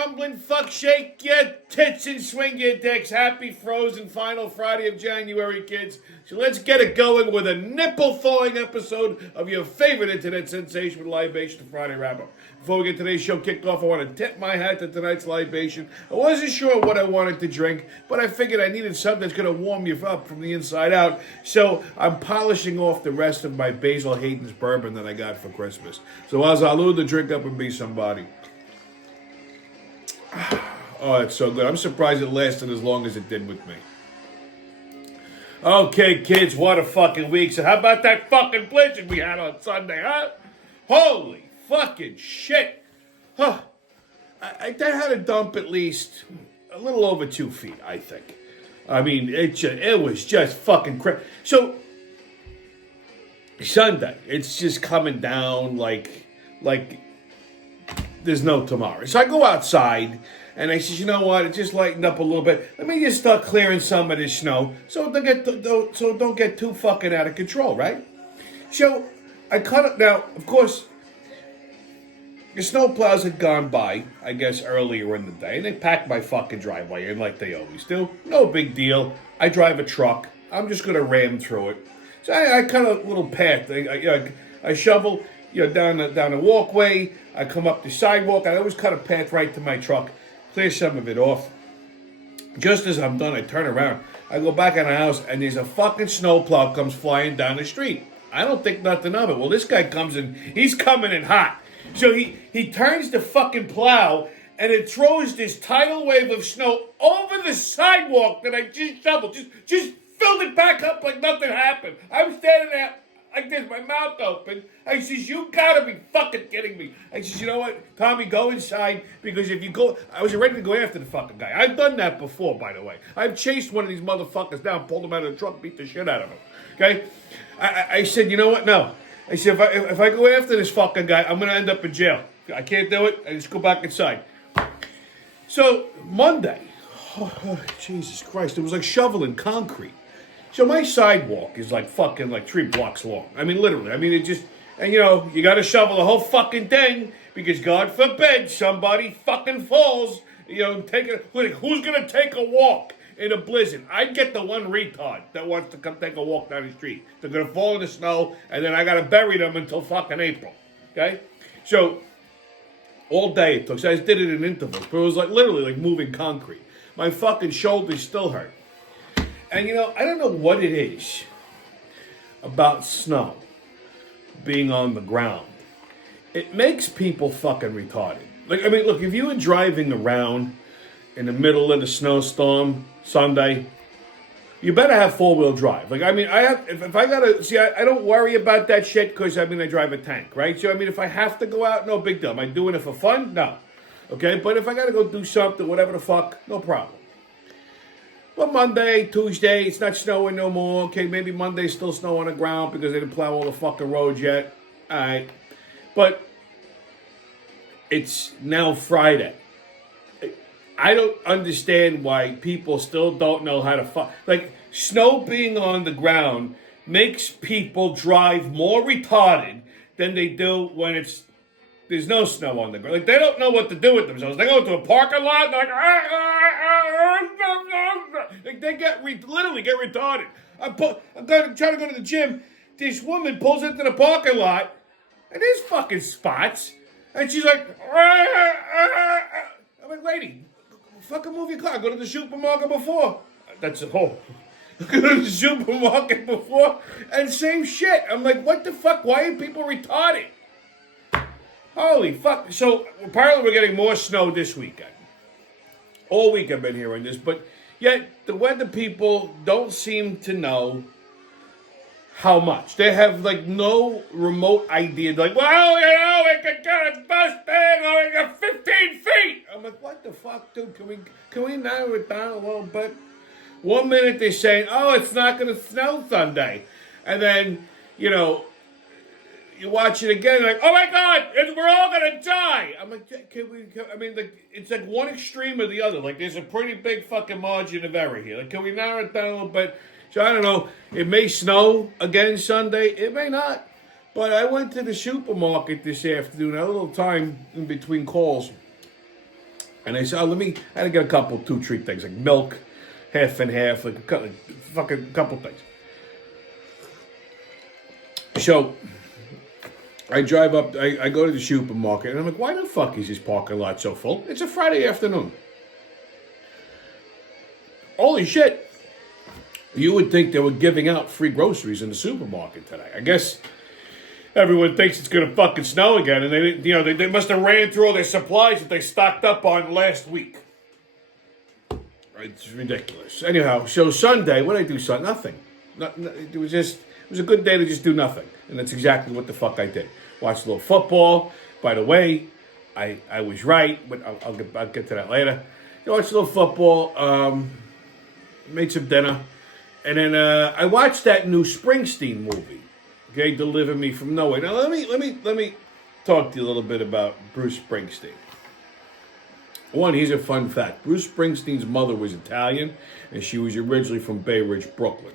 rumbling fuck, shake your tits and swing your dicks. Happy frozen final Friday of January, kids. So let's get it going with a nipple-thawing episode of your favorite internet sensation with Libation Friday Wrap-Up. Before we get today's show kicked off, I want to tip my hat to tonight's libation. I wasn't sure what I wanted to drink, but I figured I needed something that's going to warm you up from the inside out. So I'm polishing off the rest of my Basil Hayden's bourbon that I got for Christmas. So as I lose the drink up and be somebody. Oh, it's so good. I'm surprised it lasted as long as it did with me. Okay, kids, what a fucking week. So how about that fucking blizzard we had on Sunday, huh? Holy fucking shit. Huh. I had to dump at least a little over 2 feet, I think. I mean, it was just fucking crazy. So, Sunday, it's just coming down like there's no tomorrow. So I go outside, and I says, you know what? It just lightened up a little bit. Let me just start clearing some of this snow so don't get too fucking out of control, right? So I cut it. Now, of course, the snowplows had gone by, I guess, earlier in the day, and they packed my fucking driveway in like they always do. No big deal. I drive a truck. I'm just going to ram through it. So I cut a little path. I shovel, down the walkway. I come up the sidewalk. I always cut a path right to my truck, clear some of it off. Just as I'm done, I turn around. I go back in the house, and there's a fucking snowplow comes flying down the street. I don't think nothing of it. Well, this guy comes in. He's coming in hot. So he turns the fucking plow, and it throws this tidal wave of snow over the sidewalk that I just shoveled. Just filled it back up like nothing happened. I'm standing there like this, my mouth open. I says, you gotta be fucking kidding me. I says, you know what, Tommy, go inside, because if you go, I was ready to go after the fucking guy. I've done that before, by the way. I've chased one of these motherfuckers down, pulled him out of the truck, beat the shit out of him. Okay? I said, you know what, no. I said, if I go after this fucking guy, I'm going to end up in jail. I can't do it. I just go back inside. So, Monday, Jesus Christ, it was like shoveling concrete. So my sidewalk is like 3 blocks long. I mean, literally. I mean, it just, and you got to shovel the whole fucking thing because God forbid somebody fucking falls, who's going to take a walk in a blizzard? I get the one retard that wants to come take a walk down the street. They're going to fall in the snow, and then I got to bury them until fucking April. Okay? So, all day it took. So I just did it in intervals. But it was literally like moving concrete. My fucking shoulders still hurt. And I don't know what it is about snow being on the ground. It makes people fucking retarded. Look, if you were driving around in the middle of the snowstorm Sunday, you better have 4-wheel drive. If I gotta see, I don't worry about that shit because I drive a tank, right? So if I have to go out, no big deal. Am I doing it for fun? No. Okay, but if I gotta go do something, whatever the fuck, no problem. But Monday, Tuesday, it's not snowing no more. Okay, maybe Monday's still snow on the ground because they didn't plow all the fucking roads yet. All right, but it's now Friday. I don't understand why people still don't know how to snow being on the ground makes people drive more retarded than they do when there's no snow on the ground. They don't know what to do with themselves. They go to a parking lot and they literally get retarded. I'm trying to go to the gym. This woman pulls into the parking lot and there's fucking spots. And she's like, I'm like, lady, fucking move your car. Go to the supermarket before. That's a whole. Go to the supermarket before. And same shit. I'm like, what the fuck? Why are people retarded? Holy fuck. So apparently we're getting more snow this weekend. All week I've been hearing this. But yet the weather people don't seem to know how much. They have no remote idea. We could get a bus thing or we got 15 feet. I'm like, what the fuck, dude? Can we narrow it down a little bit? 1 minute they're saying, oh, it's not going to snow Sunday. And then, you watch it again, oh my God, we're all going to die. I'm like, it's like one extreme or the other. There's a pretty big fucking margin of error here. Can we narrow it down a little bit? So I don't know, it may snow again Sunday, it may not. But I went to the supermarket this afternoon, I had a little time in between calls. And I said, I had to get a couple, 2-3 things, like milk, half and half, like fucking couple things. So I drive up, I go to the supermarket, and I'm like, why the fuck is this parking lot so full? It's a Friday afternoon. Holy shit. You would think they were giving out free groceries in the supermarket today. I guess everyone thinks it's going to fucking snow again, and they must have ran through all their supplies that they stocked up on last week. It's ridiculous. Anyhow, so Sunday, what did I do Sunday? Nothing. It was a good day to just do nothing, and that's exactly what the fuck I did. Watched a little football. By the way, I was right, but I'll get to that later. Watched a little football. Made some dinner, and then I watched that new Springsteen movie. Okay, Deliver Me From Nowhere. Now let me talk to you a little bit about Bruce Springsteen. One, here's a fun fact. Bruce Springsteen's mother was Italian, and she was originally from Bay Ridge, Brooklyn.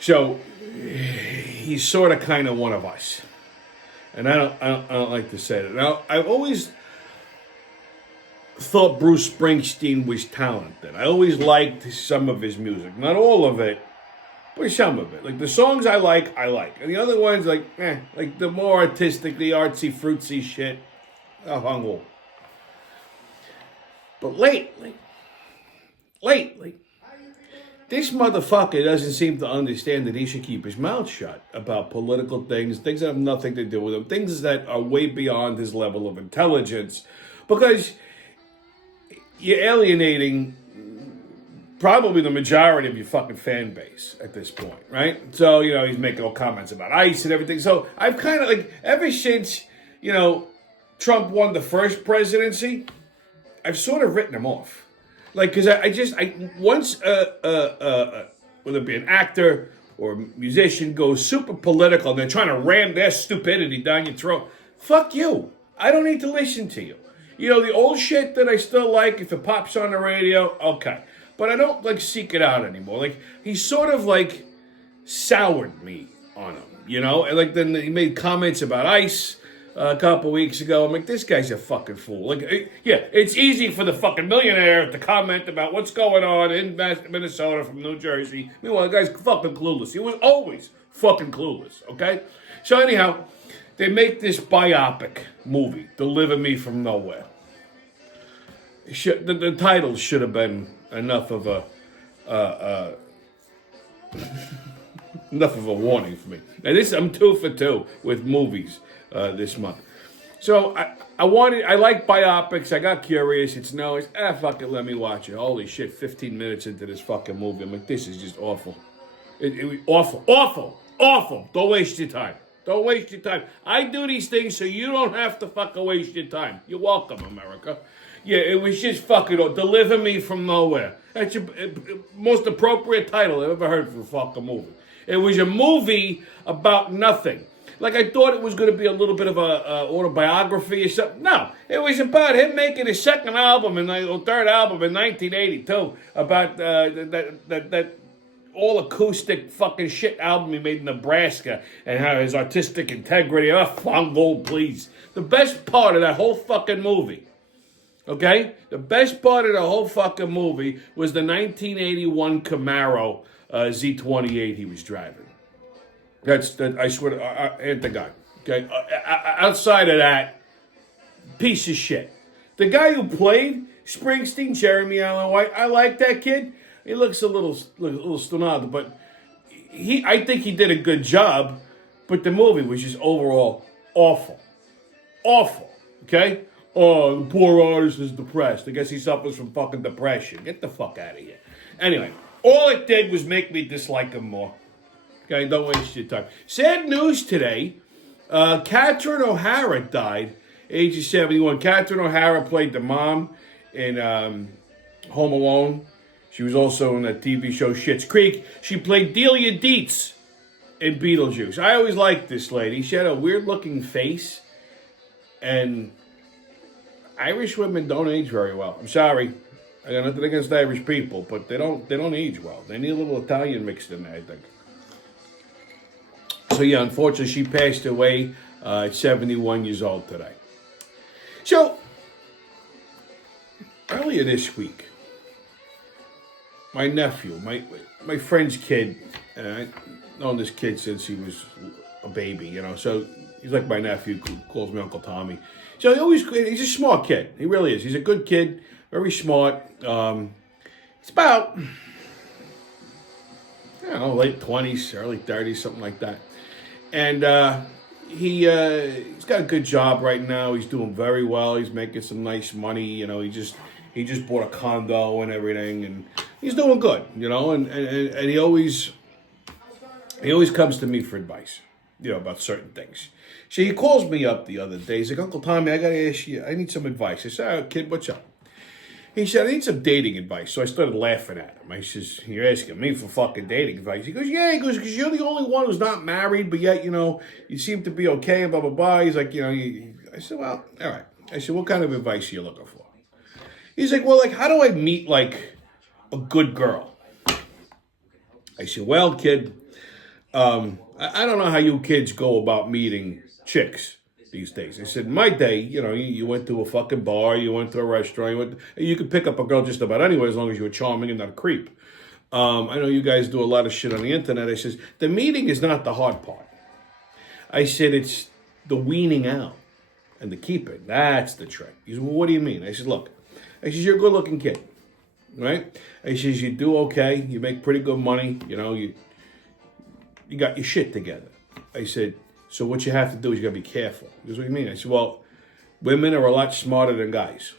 So he's sort of kind of one of us, and I don't like to say that. Now I've always thought Bruce Springsteen was talented. I always liked some of his music. Not all of it, but some of it. Like the songs I like. And the other ones, like the more artistic, the artsy, fruitsy shit, I hung on. But lately, this motherfucker doesn't seem to understand that he should keep his mouth shut about political things that have nothing to do with him, things that are way beyond his level of intelligence, because you're alienating probably the majority of your fucking fan base at this point, right? So, he's making all comments about ICE and everything. So I've kind of ever since, Trump won the first presidency, I've sort of written him off. Because once, whether it be an actor or a musician goes super political and they're trying to ram their stupidity down your throat, fuck you. I don't need to listen to you. The old shit that I still like, if it pops on the radio, okay. But I don't, seek it out anymore. He sort of, soured me on him, And, then he made comments about ICE a couple weeks ago. I'm like, this guy's a fucking fool. It's easy for the fucking millionaire to comment about what's going on in Minnesota from New Jersey. Meanwhile, the guy's fucking clueless. He was always fucking clueless, okay? So anyhow, they make this biopic movie, Deliver Me From Nowhere. The title should have been enough of a enough of a warning for me. Now I'm 2 for 2 with movies this month. So I like biopics. I got curious. Fuck it, let me watch it. Holy shit, 15 minutes into this fucking movie, I'm like, this is just awful. It was awful. Don't waste your time. Don't waste your time. I do these things so you don't have to fucking waste your time. You're welcome, America. Yeah, it was just fucking Deliver Me From Nowhere. That's the most appropriate title I've ever heard for a fucking movie. It was a movie about nothing. I thought it was going to be a little bit of a autobiography or something. No, it was about him making his second album and third album in 1982 about that all acoustic fucking shit album he made in Nebraska and how his artistic integrity. On gold, please. The best part of that whole fucking movie, okay? The best part of the whole fucking movie was the 1981 Camaro Z28 he was driving. I swear to God. Okay? Outside of that, piece of shit. The guy who played Springsteen, Jeremy Allen White, I like that kid. He looks a little stonado, but I think he did a good job. But the movie was just overall awful. Okay? Oh, the poor artist is depressed. I guess he suffers from fucking depression. Get the fuck out of here. Anyway, all it did was make me dislike him more. Okay, don't waste your time. Sad news today. Catherine O'Hara died, age of 71. Catherine O'Hara played the mom in Home Alone. She was also in that TV show Schitt's Creek. She played Delia Dietz in Beetlejuice. I always liked this lady. She had a weird-looking face, and Irish women don't age very well. I'm sorry. I got nothing against Irish people, but they don't age well. They need a little Italian mixed in there, I think. So yeah, unfortunately, she passed away at 71 years old today. So earlier this week, my nephew, my friend's kid, and I've known this kid since he was a baby, so he's like my nephew, calls me Uncle Tommy. So he's a smart kid. He really is. He's a good kid, very smart. He's about, I don't know, late 20s, early 30s, something like that. And he's got a good job right now. He's doing very well. He's making some nice money. He just bought a condo and everything, and he's doing good. And he always comes to me for advice, about certain things. So he calls me up the other day. He's like, Uncle Tommy, I gotta ask you. I need some advice. I said, oh, kid, what's up? He said, I need some dating advice. So I started laughing at him. I says, you're asking me for fucking dating advice? He goes, yeah. He goes, because you're the only one who's not married, but yet, you seem to be okay, and blah, blah, blah. He's like, I said, well, all right. I said, what kind of advice are you looking for? He's like, well, how do I meet, a good girl? I said, well, kid, I don't know how you kids go about meeting chicks these days. I said, in my day, you went to a fucking bar, you went to a restaurant, you could pick up a girl just about anywhere as long as you were charming and not a creep. I know you guys do a lot of shit on the internet. I says, the meeting is not the hard part. I said, it's the weaning out and the keeping. That's the trick. He said, well, what do you mean? I said, look, you're a good looking kid, right? I says, you do okay, you make pretty good money, you got your shit together. I said, so what you have to do is you got to be careful. He goes, what do you mean? I said, well, women are a lot smarter than guys.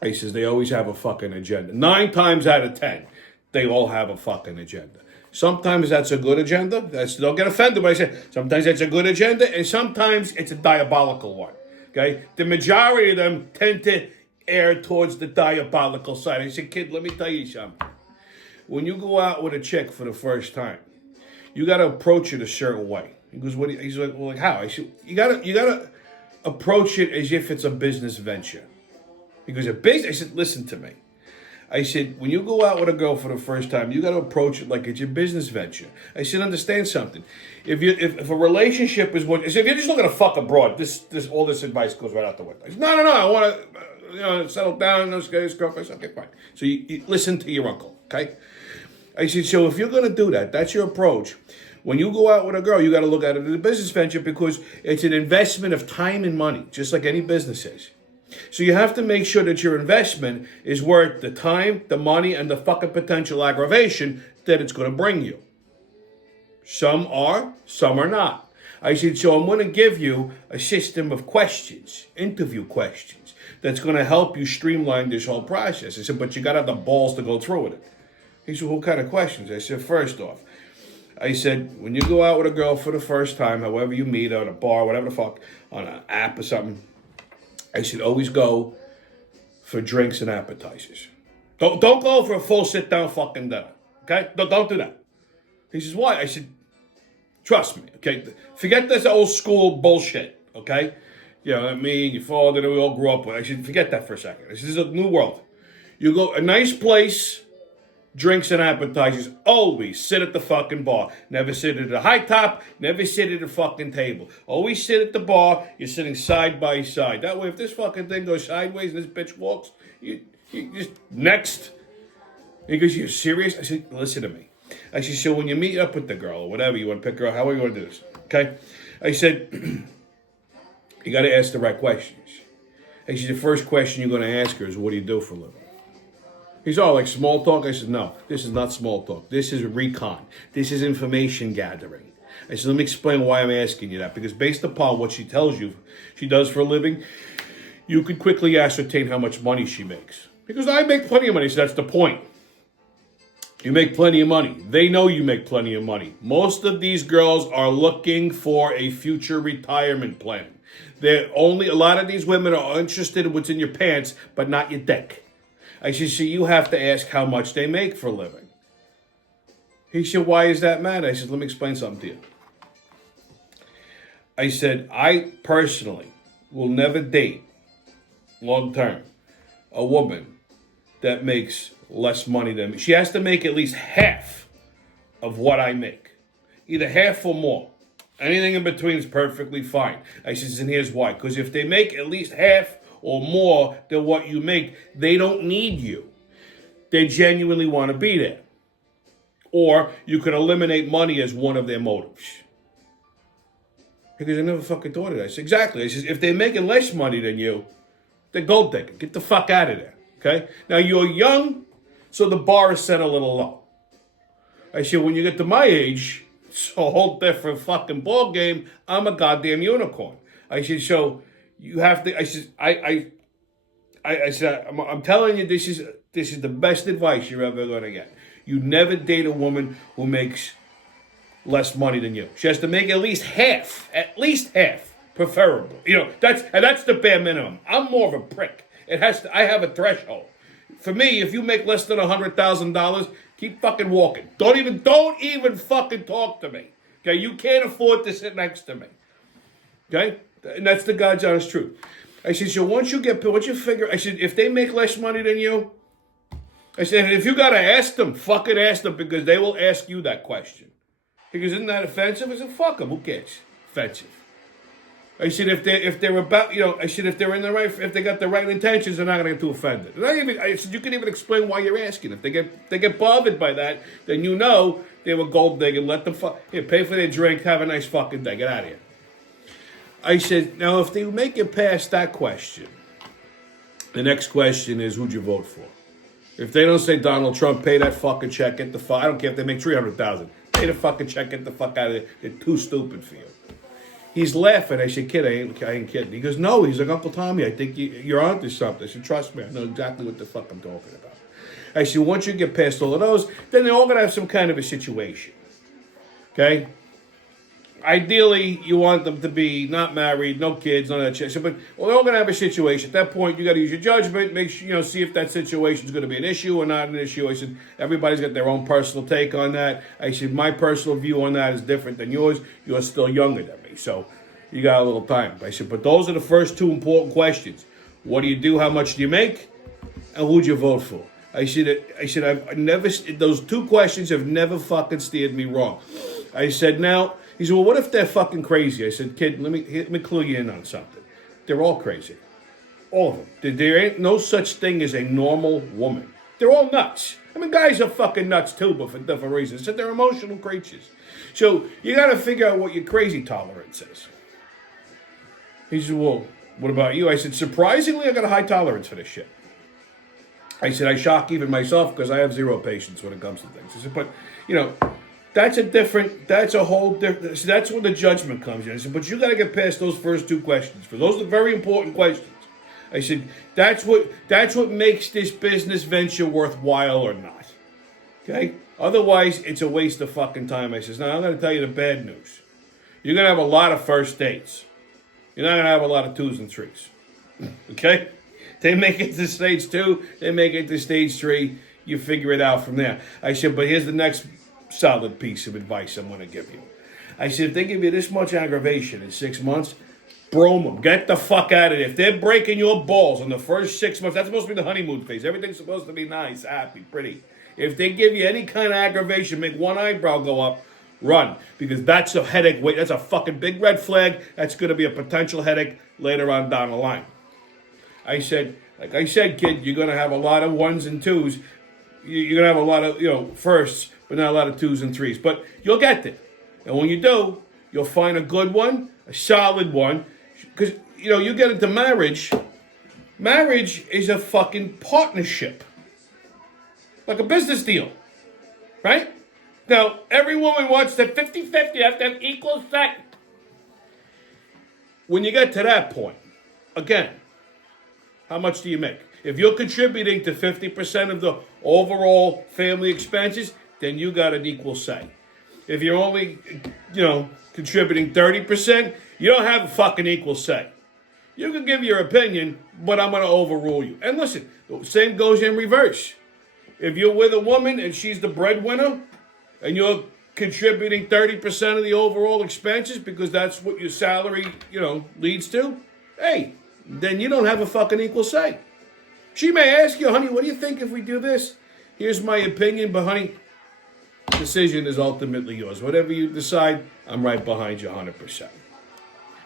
I says, they always have a fucking agenda. 9 times out of 10, they all have a fucking agenda. Sometimes that's a good agenda. Don't get offended when I say, sometimes that's a good agenda, and sometimes it's a diabolical one. Okay? The majority of them tend to err towards the diabolical side. I said, kid, let me tell you something. When you go out with a chick for the first time, you got to approach it a certain way. He goes, what? He's like, well, how? I said, you gotta approach it as if it's a business venture. He goes, I said, listen to me. I said, when you go out with a girl for the first time, you got to approach it like it's your business venture. I said, understand something. If a relationship is what, I said, if you're just looking to fuck abroad, all this advice goes right out the window. I said, no, I want to, settle down. Those guys, girlfriends. Okay, fine. So you listen to your uncle, okay? I said, so if you're going to do that, that's your approach. When you go out with a girl, you got to look at it as a business venture because it's an investment of time and money, just like any business is. So you have to make sure that your investment is worth the time, the money, and the fucking potential aggravation that it's going to bring you. Some are, some are not. I said, so I'm going to give you a system of questions, interview questions, that's going to help you streamline this whole process. I said, but you got to have the balls to go through with it. He said, what kind of questions? I said, first off, I said, when you go out with a girl for the first time, however you meet her at a bar, whatever the fuck, on an app or something, I said, always go for drinks and appetizers. Don't go for a full sit-down fucking dinner, okay? Don't do that. He says, why? I said, trust me, okay? Forget this old school bullshit, okay? Me and your father that we all grew up with. I said, forget that for a second. I said, this is a new world. You go a nice place, drinks and appetizers, always sit at the fucking bar. Never sit at the high top, never sit at the fucking table. Always sit at the bar, you're sitting side by side. That way, if this fucking thing goes sideways and this bitch walks, you just, next. He goes, you serious? I said, listen to me. I said, so when you meet up with the girl, or whatever, you want to pick her up, how are you going to do this? Okay? I said, you got to ask the right questions. I said, the first question you're going to ask her is, what do you do for a living? He's all like small talk. I said, no, this is not small talk. This is recon. This is information gathering. I said, let me explain why I'm asking you that. Because based upon what she tells you she does for a living, you could quickly ascertain how much money she makes. Because I make plenty of money, so that's the point. You make plenty of money. They know you make plenty of money. Most of these girls are looking for a future retirement plan. A lot of these women are interested in what's in your pants, but not your dick. I said, so you have to ask how much they make for a living. He said, why is that matter? I said, let me explain something to you. I said, I personally will never date, long term, a woman that makes less money than me. She has to make at least half of what I make. Either half or more. Anything in between is perfectly fine. I said, and here's why. Because if they make at least half or more than what you make, they don't need you. They genuinely want to be there. Or you could eliminate money as one of their motives. Because I never fucking thought of that. I said, exactly. I said, if they're making less money than you, they're gold digging. Get the fuck out of there. Okay? Now, you're young, so the bar is set a little low. I said, when you get to my age, it's a whole different fucking ball game. I'm a goddamn unicorn. I said, so you have to. I said, I said, I'm telling you, this is the best advice you're ever going to get. You never date a woman who makes less money than you. She has to make at least half, preferable. You know, that's the bare minimum. I'm more of a prick. I have a threshold. For me, if you make less than $100,000, keep fucking walking. Don't even fucking talk to me. Okay, you can't afford to sit next to me. Okay, and that's the God's honest truth. I said, so once you figure, I said, if they make less money than you, I said, if you got to ask them, fucking ask them, because they will ask you that question. Because isn't that offensive? I said, fuck them, who cares? Offensive. I said, if they're about, I said, if they got the right intentions, they're not going to get too offended. And I said, you can even explain why you're asking. If they get bothered by that, then they were gold digging. Let them pay for their drink, have a nice fucking day, get out of here. I said, now if they make it past that question, the next question is, who'd you vote for? If they don't say Donald Trump, pay that fucking check, get the fuck. I don't care if they make $300,000. Pay the fucking check, get the fuck out of there. They're too stupid for you. He's laughing. I said, kid, I ain't kidding. He goes, no. He's like, Uncle Tommy, I think you're onto something. I said, trust me, I know exactly what the fuck I'm talking about. I said, once you get past all of those, then they're all going to have some kind of a situation. Okay? Ideally, you want them to be not married, no kids, none of that shit. But they're all going to have a situation. At that point, you got to use your judgment. Make sure, see if that situation is going to be an issue or not an issue. I said, everybody's got their own personal take on that. I said, my personal view on that is different than yours. You're still younger than me, so you got a little time. I said, but those are the first two important questions. What do you do? How much do you make? And who'd you vote for? I said, I've never. Those two questions have never fucking steered me wrong. I said, now. He said, well, what if they're fucking crazy? I said, kid, let me clue you in on something. They're all crazy. All of them. There ain't no such thing as a normal woman. They're all nuts. I mean, guys are fucking nuts too, but for different reasons. So they're emotional creatures. So you got to figure out what your crazy tolerance is. He said, well, what about you? I said, surprisingly, I got a high tolerance for this shit. I said, I shock even myself because I have zero patience when it comes to things. I said, but, that's a whole different, that's when the judgment comes in. I said, but you got to get past those first two questions. For those are very important questions. I said, that's what makes this business venture worthwhile or not. Okay? Otherwise, it's a waste of fucking time. I says, now I'm going to tell you the bad news. You're going to have a lot of first dates. You're not going to have a lot of 2s and 3s. Okay? They make it to stage 2. They make it to stage 3. You figure it out from there. I said, but here's the next solid piece of advice I'm going to give you. I said, if they give you this much aggravation in 6 months, broom them. Get the fuck out of there. If they're breaking your balls in the first 6 months, that's supposed to be the honeymoon phase. Everything's supposed to be nice, happy, pretty. If they give you any kind of aggravation, make one eyebrow go up, run. Because that's a headache. Wait, that's a fucking big red flag. That's going to be a potential headache later on down the line. I said, like I said, kid, you're going to have a lot of 1s and 2s. You're going to have a lot of, firsts, but not a lot of 2s and 3s. But you'll get there. And when you do, you'll find a good one, a solid one. Because, you get into marriage. Marriage is a fucking partnership. Like a business deal. Right? Now, every woman wants that 50-50. You have to have equal sex. When you get to that point, again, how much do you make? If you're contributing to 50% of the overall family expenses, then you got an equal say. If you're only, contributing 30%, you don't have a fucking equal say. You can give your opinion, but I'm going to overrule you. And listen, the same goes in reverse. If you're with a woman and she's the breadwinner, and you're contributing 30% of the overall expenses because that's what your salary, leads to, hey, then you don't have a fucking equal say. She may ask you, honey, what do you think if we do this? Here's my opinion, but honey, decision is ultimately yours. Whatever you decide, I'm right behind you 100%.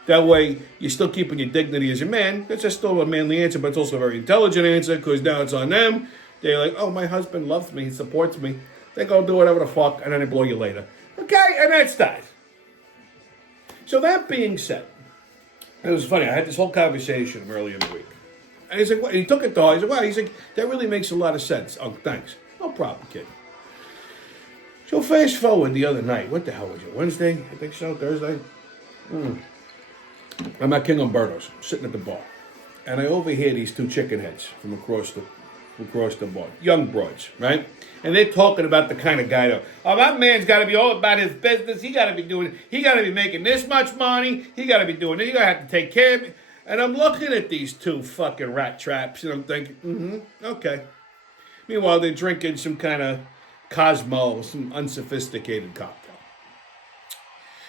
That way, you're still keeping your dignity as a man. That's just still a manly answer, but it's also a very intelligent answer because now it's on them. They're like, oh, my husband loves me. He supports me. They go do whatever the fuck, and then they blow you later. Okay, and that's that. So that being said, it was funny. I had this whole conversation earlier in the week. And he's like, what? He took it to heart. He's like, wow. He's like, that really makes a lot of sense. Oh, thanks. No problem, kid. So fast forward the other night. What the hell was it? Wednesday? I think so. Thursday? I'm at King Umberto's, sitting at the bar. And I overhear these two chicken heads from across the bar. Young broads, right? And they're talking about the kind of guy that, oh, that man's got to be all about his business. He got to be making this much money. He got to be doing it. He got to have to take care of me. And I'm looking at these two fucking rat traps, and I'm thinking, okay. Meanwhile, they're drinking some kind of Cosmo, some unsophisticated cocktail.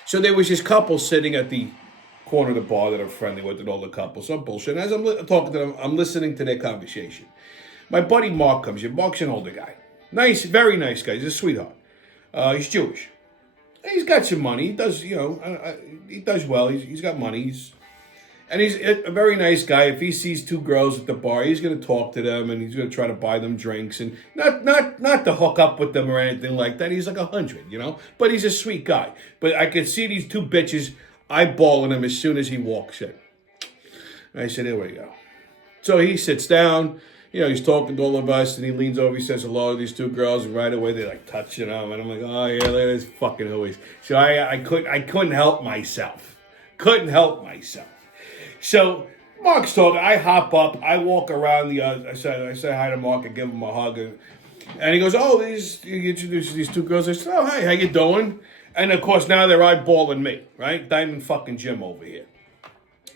So there was this couple sitting at the corner of the bar that I'm friendly with, and all the couples. Some bullshit. And as I'm talking to them, I'm listening to their conversation. My buddy Mark comes in. Mark's an older guy. Nice, very nice guy. He's a sweetheart. He's Jewish. He's got some money. He does, he does well. He's got money. He's a very nice guy. If he sees two girls at the bar, he's going to talk to them and he's going to try to buy them drinks and not to hook up with them or anything like that. He's like 100, But he's a sweet guy. But I could see these two bitches eyeballing him as soon as he walks in. And I said, here we go. So he sits down. He's talking to all of us, and he leans over, he says hello to these two girls, and right away they're like touching him, and I'm like, oh yeah, look at this fucking hooey. So I couldn't help myself. So Mark's talking, I hop up, I walk around I say hi to Mark and give him a hug, and he goes, oh, he introduces these two girls. I said, oh, hi, how you doing? And of course now they're eyeballing me, right? Diamond fucking Jim over here.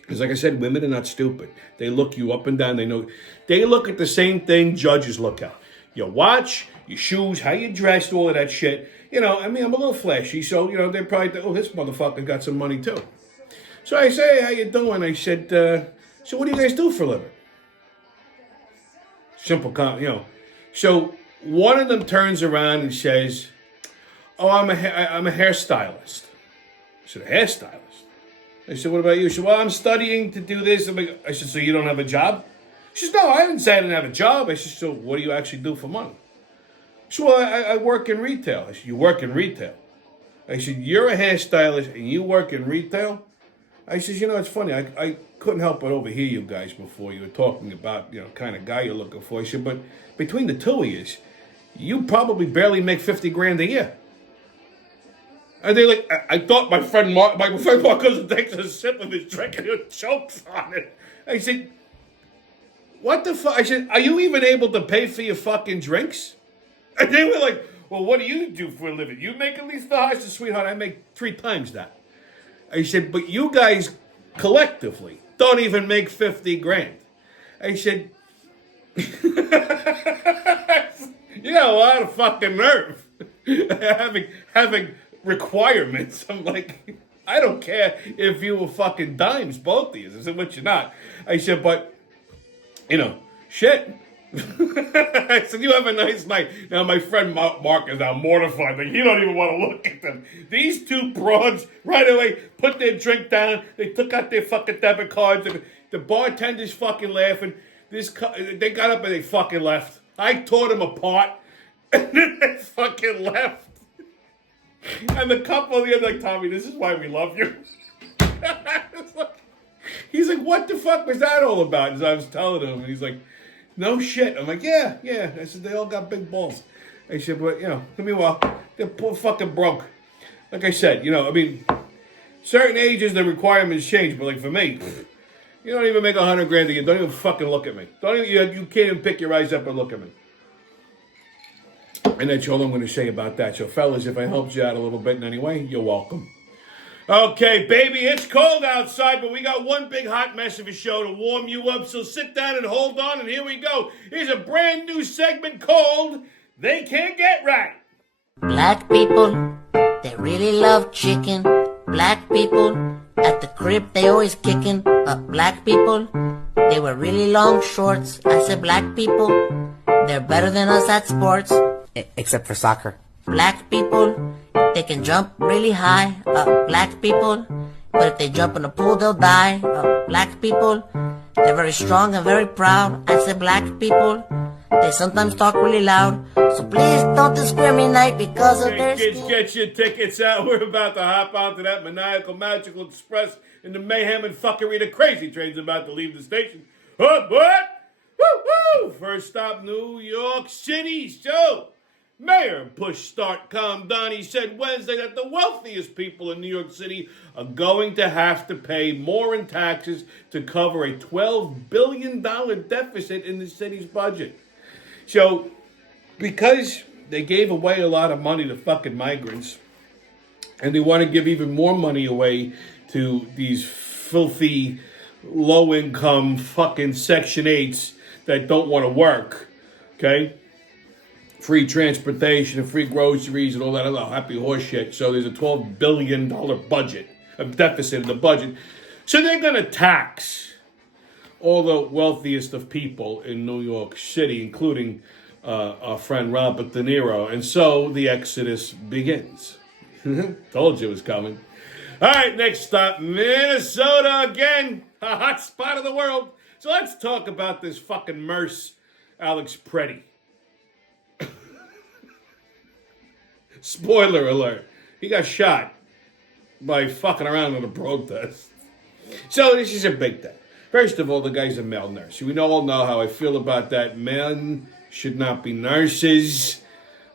Because like I said, women are not stupid. They look you up and down. They look at the same thing judges look at. Your watch, your shoes, how you dressed, all of that shit. I'm a little flashy, so, they probably think, oh, this motherfucker got some money too. So I say, how you doing? I said, so what do you guys do for a living? Simple, So one of them turns around and says, oh, I'm a hairstylist. I said, a hairstylist? I said, what about you? She said, well, I'm studying to do this. I said, so you don't have a job? She said, no, I didn't say I didn't have a job. I said, so what do you actually do for money? She said, well, I work in retail. I said, you work in retail? I said, you're a hairstylist and you work in retail? I said, it's funny. I couldn't help but overhear you guys before. You were talking about, kind of guy you're looking for. I said, but between the two of you probably barely make 50 grand a year. And they like, I thought my friend Mark goes takes a sip of his drink and he chokes on it. I said, what the fuck? I said, are you even able to pay for your fucking drinks? And they were like, well, what do you do for a living? You make at least the highest, sweetheart. I make 3 times that. I said, but you guys collectively don't even make 50 grand. I said, you got a lot of fucking nerve having requirements. I'm like, I don't care if you were fucking dimes, both of you. I said, but you're not. I said, but, shit. I said, you have a nice night. Now, my friend Mark is now mortified. Like, you don't even want to look at them. These two broads right away put their drink down. They took out their fucking debit cards. The bartender's fucking laughing. They got up and they fucking left. I tore them apart. And then they fucking left. And the couple the other like, Tommy, this is why we love you. He's like, what the fuck was that all about? As I was telling him, and he's like, no shit. I'm like, yeah. I said, they all got big balls. I said, but, meanwhile, they're poor fucking broke. Like I said, certain ages, the requirements change. But, like, for me, you don't even make 100 grand a year. Don't even fucking look at me. You can't even pick your eyes up and look at me. And that's all I'm going to say about that. So, fellas, if I helped you out a little bit in any way, you're welcome. Okay, baby, it's cold outside, but we got one big hot mess of a show to warm you up. So sit down and hold on, and here we go. Here's a brand new segment called They Can't Get Right. Black people, they really love chicken. Black people, at the crib, they always kicking. Black people, they wear really long shorts. I said black people, they're better than us at sports. Except for soccer. Black people, they can jump really high. Black people, but if they jump in the pool, they'll die. Black people, they're very strong and very proud. I said black people, they sometimes talk really loud. So please don't discriminate because of their Kids, skin. get your tickets out. We're about to hop onto that maniacal, magical express in the mayhem and fuckery. The crazy train's about to leave the station. Oh, boy! Woo-woo! First stop, New York City. So, Mayor Bush start calm down. He said Wednesday that the wealthiest people in New York City are going to have to pay more in taxes to cover a $12 billion deficit in the city's budget. So, because they gave away a lot of money to fucking migrants, and they want to give even more money away to these filthy, low-income fucking Section 8s that don't want to work, okay? Free transportation and free groceries and all that other happy horse shit. So there's a $12 billion budget, a deficit in the budget. So they're going to tax all the wealthiest of people in New York City, including our friend Robert De Niro. And so the exodus begins. Told you it was coming. All right, next stop, Minnesota again. A hot spot of the world. So let's talk about this fucking Merce, Alex Preddy. Spoiler alert. He got shot by fucking around in a protest. So this is a big thing. First of all, the guy's a male nurse. We all know how I feel about that. Men should not be nurses.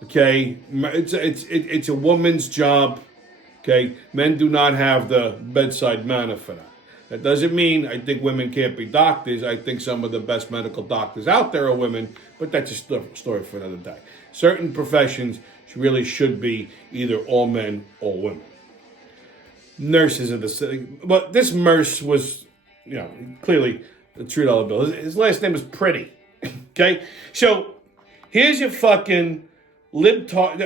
Okay? It's a woman's job. Okay? Men do not have the bedside manner for that. That doesn't mean I think women can't be doctors. I think some of the best medical doctors out there are women, but that's a story for another day. Certain professions really should be either all men or women. Nurses are the same. But this Merce was, clearly a $3 bill. His last name is Pretty. Okay? So here's your fucking libtard.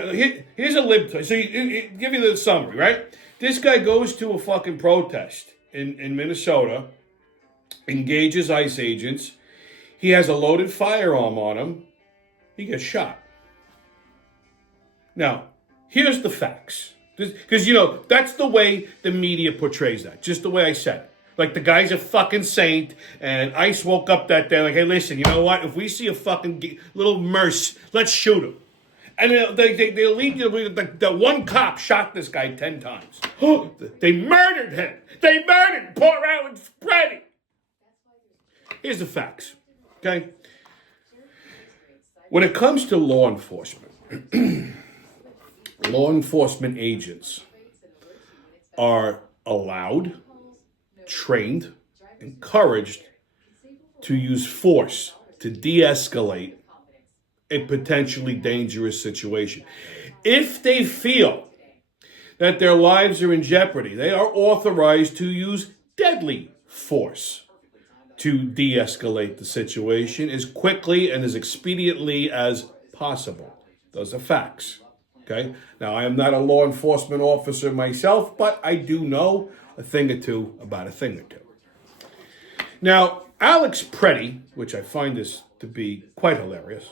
Here's a libtard. So give you the summary, right? This guy goes to a fucking protest in Minnesota, engages ICE agents. He has a loaded firearm on him. He gets shot. Now, here's the facts. Because, that's the way the media portrays that. Just the way I said it. Like, the guy's a fucking saint, and ICE woke up that day like, hey, listen, you know what? If we see a fucking little Merce, let's shoot him. And they'll lead you to believe that the one cop shot this guy 10 times. They murdered him. They murdered poor Alex Preddy. Here's the facts, okay? When it comes to law enforcement, law enforcement agents are allowed, trained, encouraged to use force to de-escalate a potentially dangerous situation. If they feel that their lives are in jeopardy, they are authorized to use deadly force to de-escalate the situation as quickly and as expediently as possible. Those are facts. Okay? Now, I am not a law enforcement officer myself, but I do know a thing or two about a thing or two. Now, Alex Preddy, which I find this to be quite hilarious,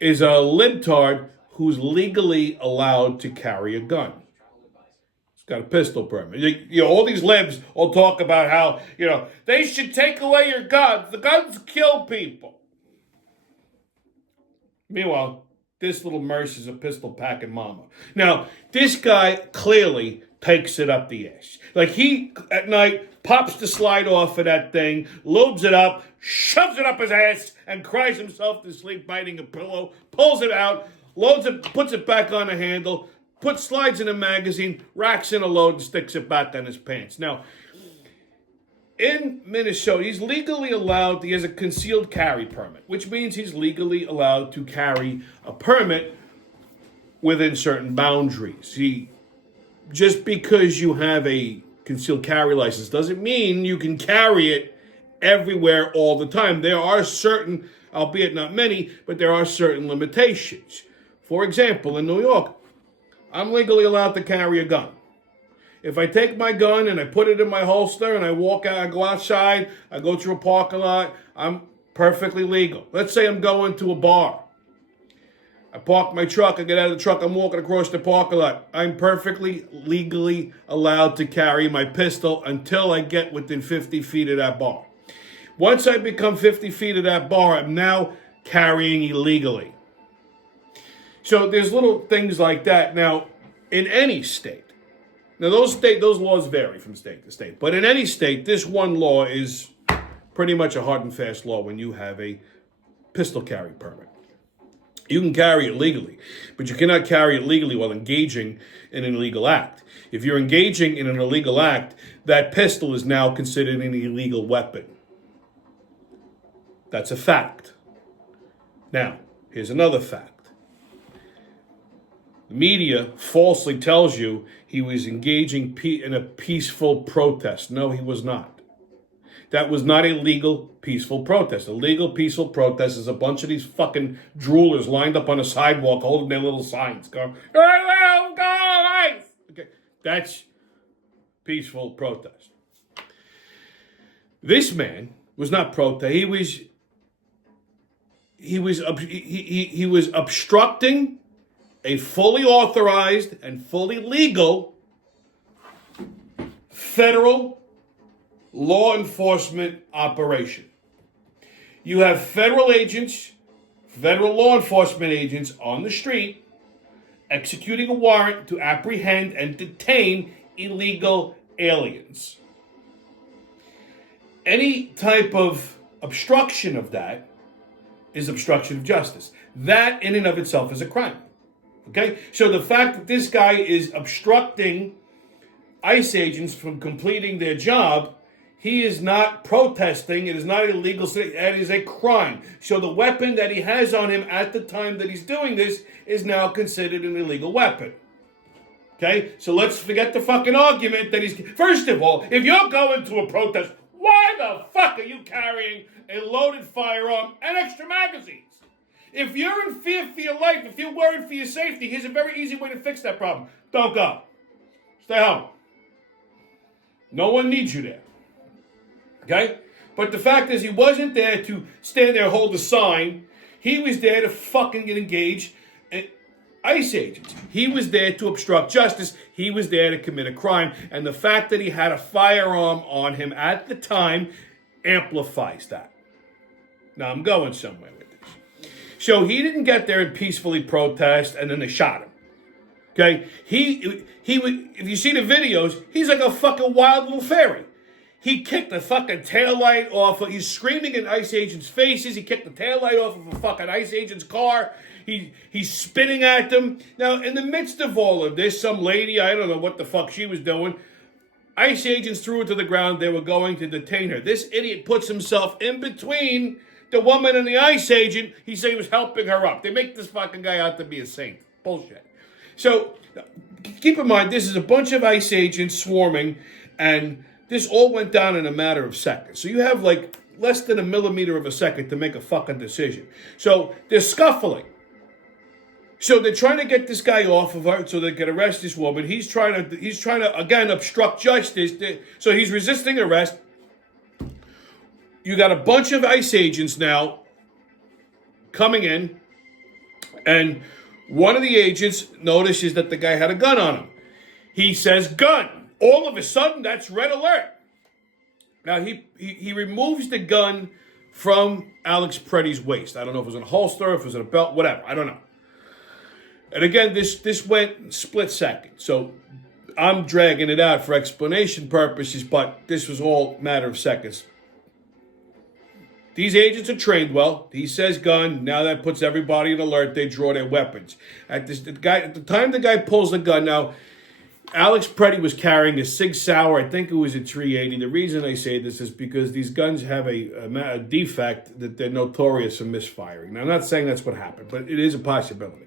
is a libtard who's legally allowed to carry a gun. He's got a pistol permit. All these libs all talk about how, they should take away your guns. The guns kill people. Meanwhile, this little Merce is a pistol-packing mama. Now, this guy clearly takes it up the ass. Like, he, at night, pops the slide off of that thing, loads it up, shoves it up his ass, and cries himself to sleep biting a pillow, pulls it out, loads it, puts it back on the handle, slides in a magazine, racks in a load, and sticks it back on his pants. Now, in Minnesota, he's legally allowed, he has a concealed carry permit, which means he's legally allowed to carry a permit within certain boundaries. Just because you have a concealed carry license doesn't mean you can carry it everywhere all the time. There are certain, albeit not many, but there are certain limitations. For example, in New York, I'm legally allowed to carry a gun. If I take my gun and I put it in my holster and I walk out, I go outside, I go through a parking lot, I'm perfectly legal. Let's say I'm going to a bar. I park my truck, I get out of the truck, I'm walking across the parking lot. I'm perfectly legally allowed to carry my pistol until I get within 50 feet of that bar. Once I become 50 feet of that bar, I'm now carrying illegally. So there's little things like that. Now, in any state, now those laws vary from state to state, but in any state, this one law is pretty much a hard and fast law when you have a pistol carry permit. You can carry it legally, but you cannot carry it legally while engaging in an illegal act. If you're engaging in an illegal act, that pistol is now considered an illegal weapon. That's a fact. Now, here's another fact. The media falsely tells you he was engaging in a peaceful protest. No, he was not. That was not a legal, peaceful protest. A legal, peaceful protest is a bunch of these fucking droolers lined up on a sidewalk holding their little signs going, okay, that's peaceful protest. This man was not protest. He was obstructing a fully authorized and fully legal federal law enforcement operation. You have federal agents, federal law enforcement agents on the street executing a warrant to apprehend and detain illegal aliens. Any type of obstruction of that is obstruction of justice. That in and of itself is a crime. Okay? So the fact that this guy is obstructing ICE agents from completing their job, he is not protesting. It is not illegal. That is a crime. So the weapon that he has on him at the time that he's doing this is now considered an illegal weapon. Okay? So let's forget the fucking argument that he's... First of all, if you're going to a protest, why the fuck are you carrying a loaded firearm and extra magazines? If you're in fear for your life, if you're worried for your safety, here's a very easy way to fix that problem. Don't go. Stay home. No one needs you there. Okay? But the fact is, he wasn't there to stand there and hold a sign. He was there to fucking get engaged in ICE agents. He was there to obstruct justice. He was there to commit a crime. And the fact that he had a firearm on him at the time amplifies that. Now, I'm going somewhere with this. So he didn't get there and peacefully protest, and then they shot him. Okay? He would, if you see the videos, he's like a fucking wild little fairy. He kicked the fucking taillight off. He's screaming in ICE agents' faces. He kicked the taillight off of a fucking ICE agent's car. He's spitting at them. Now, in the midst of all of this, some lady, I don't know what the fuck she was doing, ICE agents threw her to the ground. They were going to detain her. This idiot puts himself in between the woman and the ICE agent. He said he was helping her up. They make this fucking guy out to be a saint. Bullshit. So, keep in mind, this is a bunch of ICE agents swarming, and this all went down in a matter of seconds. So you have like less than a millimeter of a second to make a fucking decision. So they're scuffling. So they're trying to get this guy off of her so they can arrest this woman. He's trying to again obstruct justice. So he's resisting arrest. You got a bunch of ICE agents now coming in, and one of the agents notices that the guy had a gun on him. He says, "Gun." All of a sudden, that's red alert. Now, he removes the gun from Alex Preddy's waist. I don't know if it was in a holster, if it was in a belt, whatever. I don't know. And again, this went split second. So I'm dragging it out for explanation purposes, but this was all matter of seconds. These agents are trained well. He says gun. Now that puts everybody in alert. They draw their weapons. At the time the guy pulls the gun, now, Alex Preddy was carrying a Sig Sauer. I think it was a 380. The reason I say this is because these guns have a defect that they're notorious for misfiring. Now, I'm not saying that's what happened, but it is a possibility.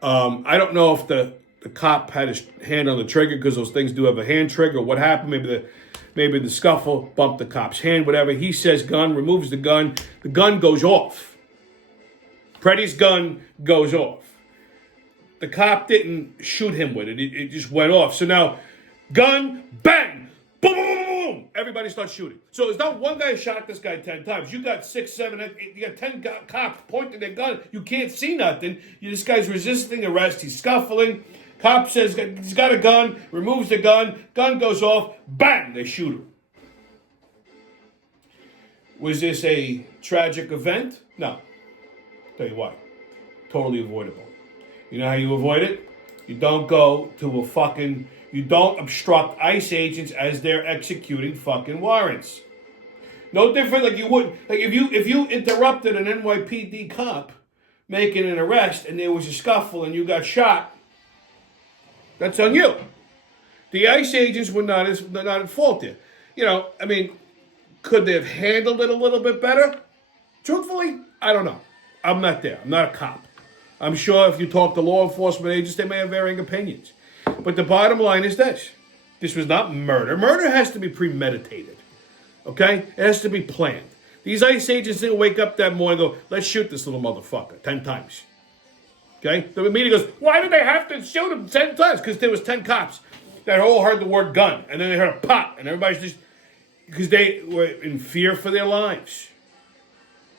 I don't know if the cop had his hand on the trigger because those things do have a hand trigger. What happened? Maybe the scuffle bumped the cop's hand, whatever. He says gun, removes the gun. The gun goes off. Preddy's gun goes off. The cop didn't shoot him with it. It just went off. So now, gun, bang! Boom, boom, boom, boom. Everybody starts shooting. So it's not one guy shot this guy 10 times. You got 6, 7, 8, you got 10 cops pointing their gun. You can't see nothing. This guy's resisting arrest. He's scuffling. Cop says he's got a gun, removes the gun. Gun goes off. Bang! They shoot him. Was this a tragic event? No. Tell you why. Totally avoidable. You know how you avoid it? You don't go to you don't obstruct ICE agents as they're executing fucking warrants. No different like you would, like if you interrupted an NYPD cop making an arrest and there was a scuffle and you got shot, that's on you. The ICE agents were not at fault there. You know, I mean, could they have handled it a little bit better? Truthfully, I don't know. I'm not there. I'm not a cop. I'm sure if you talk to law enforcement agents, they may have varying opinions. But the bottom line is this. This was not murder. Murder has to be premeditated. Okay? It has to be planned. These ICE agents didn't wake up that morning and go, let's shoot this little motherfucker 10 times. Okay? The media goes, why did they have to shoot him 10 times? Because there was 10 cops that all heard the word gun. And then they heard a pop. And everybody's just... Because they were in fear for their lives.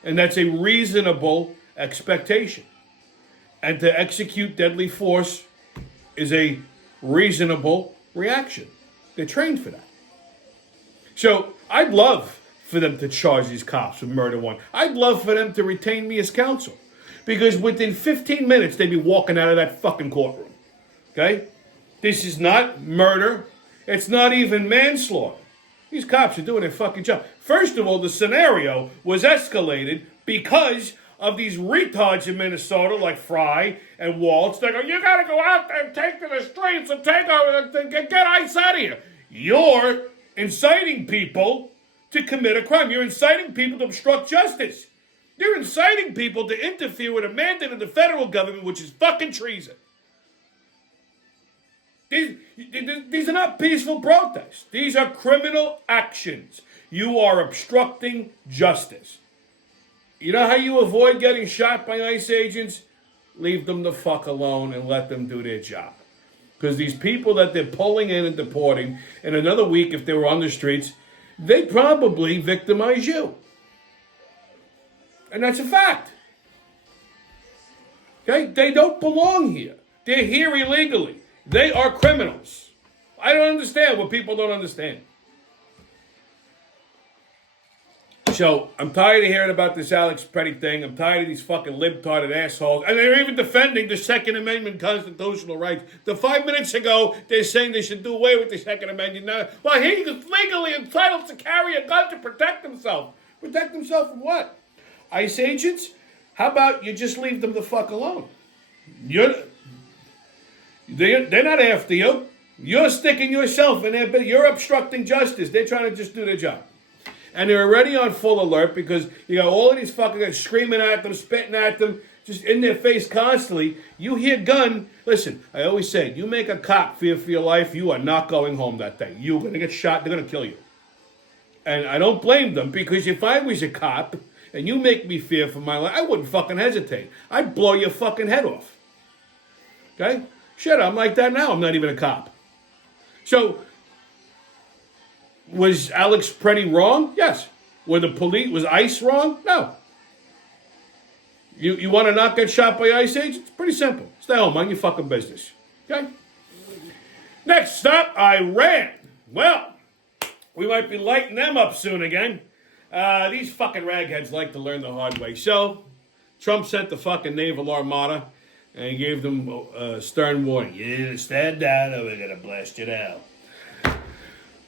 And that's a reasonable expectation. And to execute deadly force is a reasonable reaction. They're trained for that. So I'd love for them to charge these cops with murder one. I'd love for them to retain me as counsel. Because within 15 minutes, they'd be walking out of that fucking courtroom. Okay? This is not murder. It's not even manslaughter. These cops are doing their fucking job. First of all, the scenario was escalated because of these retards in Minnesota like Fry and Waltz. They go, you gotta go out there and take to the streets and take over and get ICE out of here. You're inciting people to commit a crime. You're inciting people to obstruct justice. You're inciting people to interfere with a mandate of the federal government, which is fucking treason. These are not peaceful protests. These are criminal actions. You are obstructing justice. You know how you avoid getting shot by ICE agents? Leave them the fuck alone and let them do their job. Because these people that they're pulling in and deporting, in another week, if they were on the streets, they probably victimize you. And that's a fact. Okay? They don't belong here. They're here illegally. They are criminals. I don't understand what people don't understand. So, I'm tired of hearing about this Alex Petty thing. I'm tired of these fucking libtarded assholes. And they're even defending the Second Amendment constitutional rights. 5 minutes ago, they're saying they should do away with the Second Amendment. Now, well, he is legally entitled to carry a gun to protect himself. Protect himself from what? ICE agents? How about you just leave them the fuck alone? They're not after you. You're sticking yourself in there, but you're obstructing justice. They're trying to just do their job. And they're already on full alert because you got all of these fucking guys screaming at them, spitting at them, just in their face constantly. You hear gun. Listen, I always say, you make a cop fear for your life, you are not going home that day. You're going to get shot. They're going to kill you. And I don't blame them because if I was a cop and you make me fear for my life, I wouldn't fucking hesitate. I'd blow your fucking head off. Okay? Shit, I'm like that now. I'm not even a cop. So, was Alex Petty wrong? Yes. Was ICE wrong? No. You want to not get shot by ICE agents? It's pretty simple. Stay home, mind your fucking business. Okay? Next stop, Iran. Well, we might be lighting them up soon again. These fucking ragheads like to learn the hard way. So, Trump sent the fucking naval armada and he gave them a stern warning. You stand down or we're going to blast you down.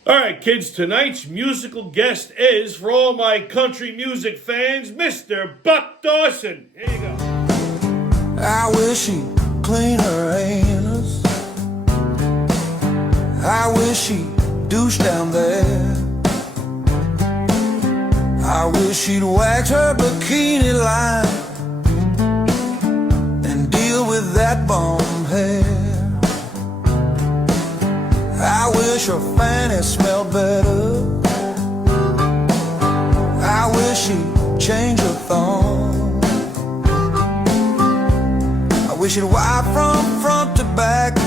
All right, kids, tonight's musical guest is, for all my country music fans, Mr. Buck Dawson. Here you go. I wish she'd clean her anus. I wish she'd douche down there. I wish she'd wax her bikini line and deal with that bomb hair. I wish her fanny smelled better. I wish she'd change her thong. I wish she'd wipe from front to back.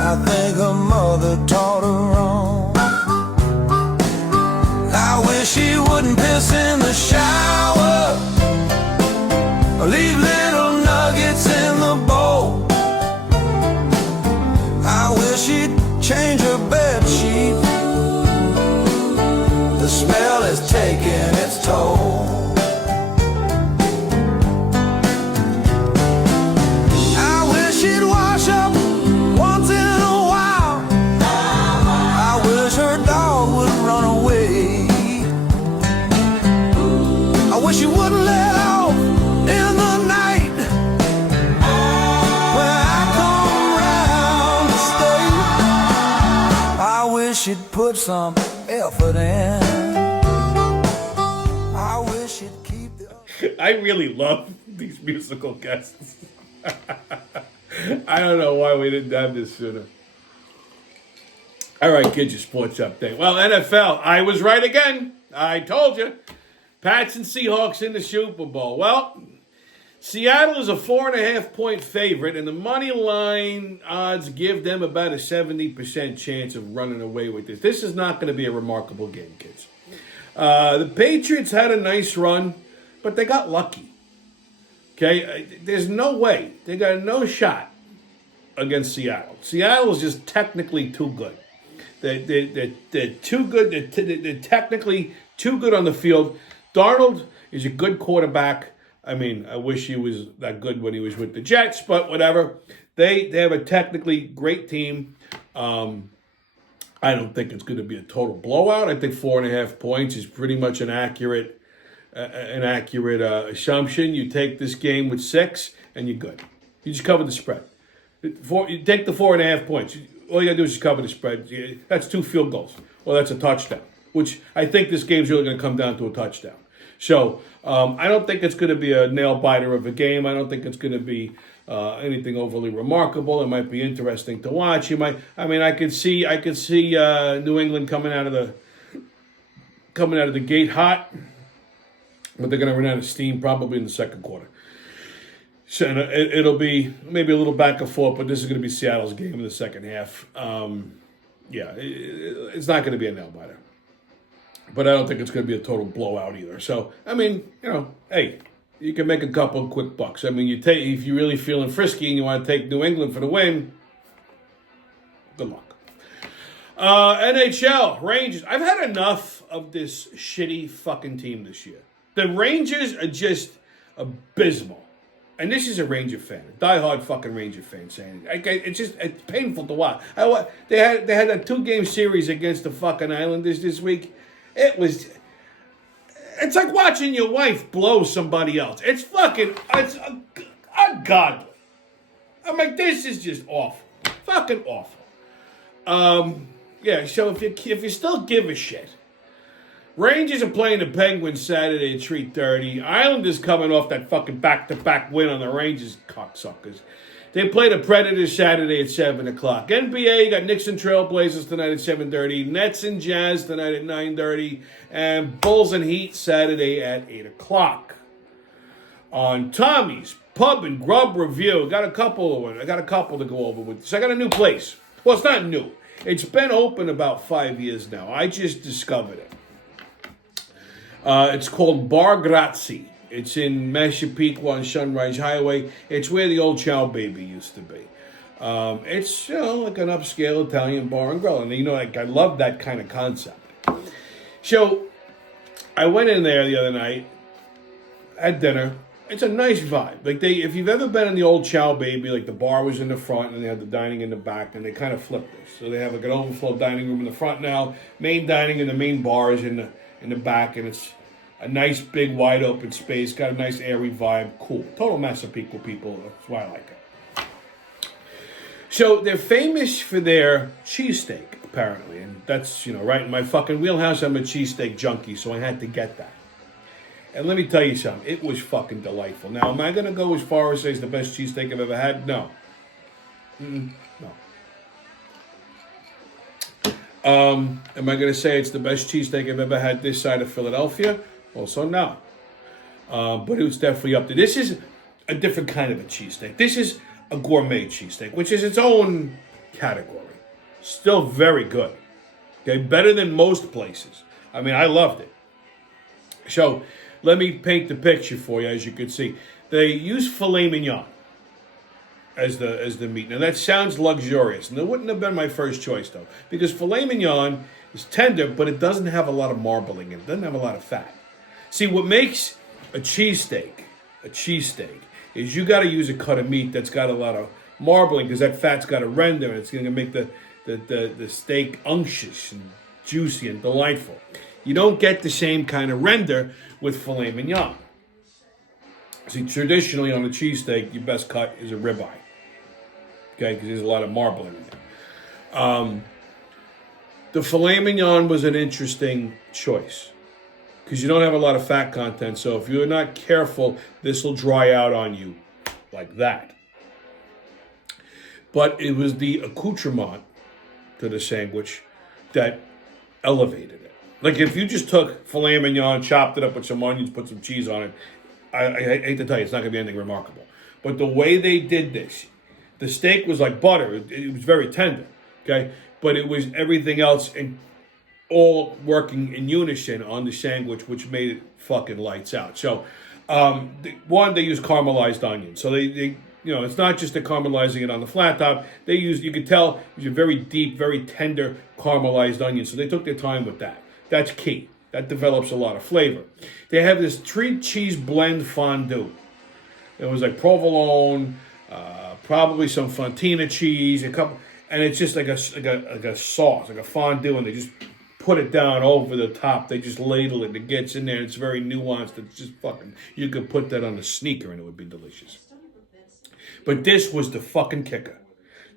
I think her mother taught her wish you'd put some effort in. I wish you'd keep the... I really love these musical guests. I don't know why we didn't have this sooner. All right, kids, your sports update. Well, NFL, I was right again. I told you. Pats and Seahawks in the Super Bowl. Well, Seattle is a 4.5-point favorite, and the money line odds give them about a 70% chance of running away with this. This is not going to be a remarkable game, kids. The Patriots had a nice run, but they got lucky. Okay, there's no way. They got no shot against Seattle. Seattle is just technically too good. They're too good. They're technically too good on the field. Darnold is a good quarterback. I mean, I wish he was that good when he was with the Jets, but whatever. They have a technically great team. I don't think it's going to be a total blowout. I think 4.5 points is pretty much an accurate assumption. You take this game with 6, and you're good. You just cover the spread. You take the 4.5 points. All you got to do is just cover the spread. That's 2 field goals. Well, that's a touchdown, which I think this game's really going to come down to a touchdown. So I don't think it's going to be a nail-biter of a game. I don't think it's going to be anything overly remarkable. It might be interesting to watch. I could see New England coming out of the gate hot, but they're going to run out of steam probably in the second quarter. So it'll be maybe a little back and forth, but this is going to be Seattle's game in the second half. It's not going to be a nail-biter. But I don't think it's going to be a total blowout either. So, I mean, hey, you can make a couple of quick bucks. I mean, if you're really feeling frisky and you want to take New England for the win, good luck. NHL, Rangers. I've had enough of this shitty fucking team this year. The Rangers are just abysmal. And this is a Ranger fan, a diehard fucking Ranger fan saying it. It's painful to watch. They had a 2-game series against the fucking Islanders this week. It's like watching your wife blow somebody else. It's ungodly. I'm like, this is just awful. Fucking awful. So if you still give a shit, Rangers are playing the Penguins Saturday at 3:30. Islanders coming off that fucking back-to-back win on the Rangers, cocksuckers. They play the Predators Saturday at 7 o'clock. NBA, you got Knicks and Trailblazers tonight at 7:30. Nets and Jazz tonight at 9:30. And Bulls and Heat Saturday at 8 o'clock. On Tommy's Pub and Grub Review, I got a couple to go over with. So I got a new place. Well, it's not new. It's been open about 5 years now. I just discovered it. It's called Bar Grazie. It's in Massapequa on Sunrise Highway. It's where the old Chow Baby used to be. It's like an upscale Italian bar and grill, and I love that kind of concept. So I went in there the other night, had dinner. It's a nice vibe. Like if you've ever been in the old Chow Baby, like the bar was in the front and they had the dining in the back, and they kind of flipped this. So they have like an overflow dining room in the front now, main dining and the main bar is in the back, and it's a nice, big, wide open space. Got a nice, airy vibe. Cool. Total Massapequa people. That's why I like it. So they're famous for their cheesesteak, apparently. And that's, right in my fucking wheelhouse. I'm a cheesesteak junkie, so I had to get that. And let me tell you something. It was fucking delightful. Now, am I going to go as far as say it's the best cheesesteak I've ever had? No. No. Am I going to say it's the best cheesesteak I've ever had this side of Philadelphia? Also, no. But it was definitely up there. This is a different kind of a cheesesteak. This is a gourmet cheesesteak, which is its own category. Still very good. Okay, better than most places. I mean, I loved it. So, let me paint the picture for you, as you can see. They use filet mignon as the meat. Now, that sounds luxurious, and it wouldn't have been my first choice, though, because filet mignon is tender, but it doesn't have a lot of marbling in it. It doesn't have a lot of fat. See, what makes a cheesesteak is you got to use a cut of meat that's got a lot of marbling, because that fat's got to render, and it's going to make the steak unctuous and juicy and delightful. You don't get the same kind of render with filet mignon. See, traditionally on a cheesesteak, your best cut is a ribeye. Okay, because there's a lot of marbling in there. The filet mignon was an interesting choice because you don't have a lot of fat content. So if you're not careful, this will dry out on you like that. But it was the accoutrement to the sandwich that elevated it. Like if you just took filet mignon, chopped it up with some onions, put some cheese on it, I hate to tell you, it's not going to be anything remarkable. But the way they did this, the steak was like butter. It was very tender, okay? But it was everything else and all working in unison on the sandwich, which made it fucking lights out. So, one, they use caramelized onions. So they it's not just the caramelizing it on the flat top. They use, you could tell, it was a very deep, very tender caramelized onion. So they took their time with that. That's key. That develops a lot of flavor. They have this 3-cheese blend fondue. It was like provolone, probably some fontina cheese, a couple, and it's just like a sauce, like a fondue, and they just put it down over the top. They just ladle it. It gets in there. It's very nuanced. It's just fucking. You could put that on a sneaker, and it would be delicious. But this was the fucking kicker.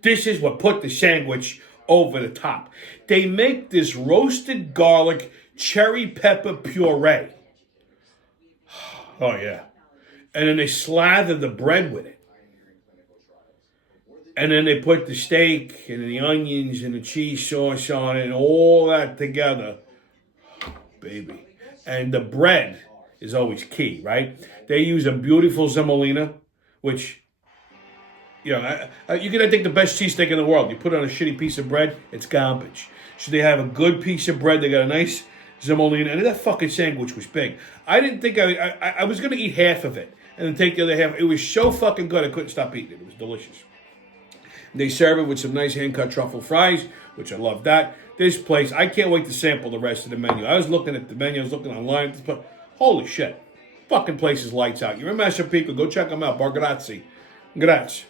This is what put the sandwich over the top. They make this roasted garlic cherry pepper puree. Oh, yeah. And then they slather the bread with it. And then they put the steak and the onions and the cheese sauce on it and all that together. Oh, baby. And the bread is always key, right? They use a beautiful semolina, which, you can, I think, the best cheesesteak in the world. You put it on a shitty piece of bread, it's garbage. So they have a good piece of bread. They got a nice semolina, and that fucking sandwich was big. I didn't think I was going to eat half of it and then take the other half. It was so fucking good, I couldn't stop eating it. It was delicious. They serve it with some nice hand-cut truffle fries, which I love that. This place, I can't wait to sample the rest of the menu. I was looking at the menu, I was looking online. Holy shit. Fucking place is lights out. You're in Massapequa, go check them out. Bar Grazie. Grazie.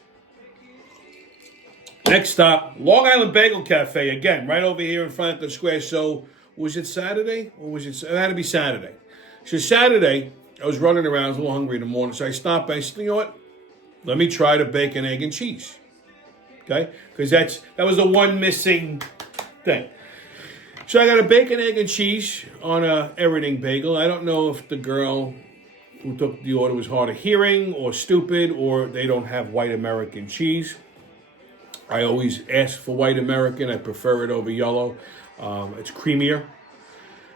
Next stop, Long Island Bagel Cafe. Again, right over here in Franklin Square. So, was it Saturday? Or was it had to be Saturday. So Saturday, I was running around, I was a little hungry in the morning. So I stopped by, I said, you know what? Let me try the bacon, egg, and cheese. Okay? Because that was the one missing thing. So I got a bacon, egg, and cheese on a everything bagel. I don't know if the girl who took the order was hard of hearing or stupid or they don't have white American cheese. I always ask for white American. I prefer it over yellow. It's creamier.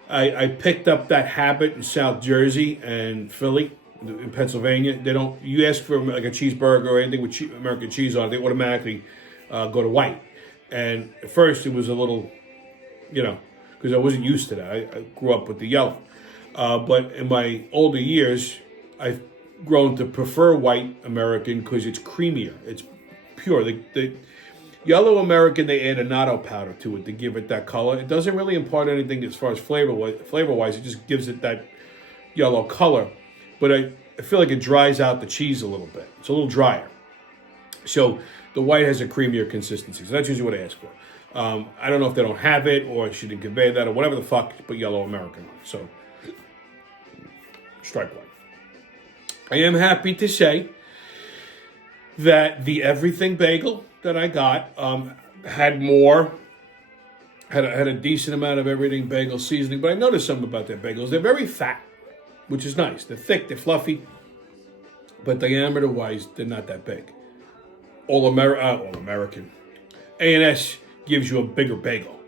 I picked up that habit in South Jersey and Philly, in Pennsylvania. They don't. You ask for like a cheeseburger or anything with American cheese on it, they automatically go to white. And at first it was a little, because I wasn't used to that. I grew up with the yellow. But in my older years, I've grown to prefer white American because it's creamier. It's pure. The yellow American, they add annatto powder to it to give it that color. It doesn't really impart anything as far as flavor-wise. It just gives it that yellow color. But I feel like it dries out the cheese a little bit. It's a little drier. So the white has a creamier consistency. So that's usually what I ask for. I don't know if they don't have it or she didn't convey that or whatever the fuck, put yellow American on. So strike one. I am happy to say that the everything bagel that I got had a decent amount of everything bagel seasoning, but I noticed something about their bagels. They're very fat, which is nice. They're thick, they're fluffy, but diameter-wise, they're not that big. All American. A&S gives you a bigger bagel,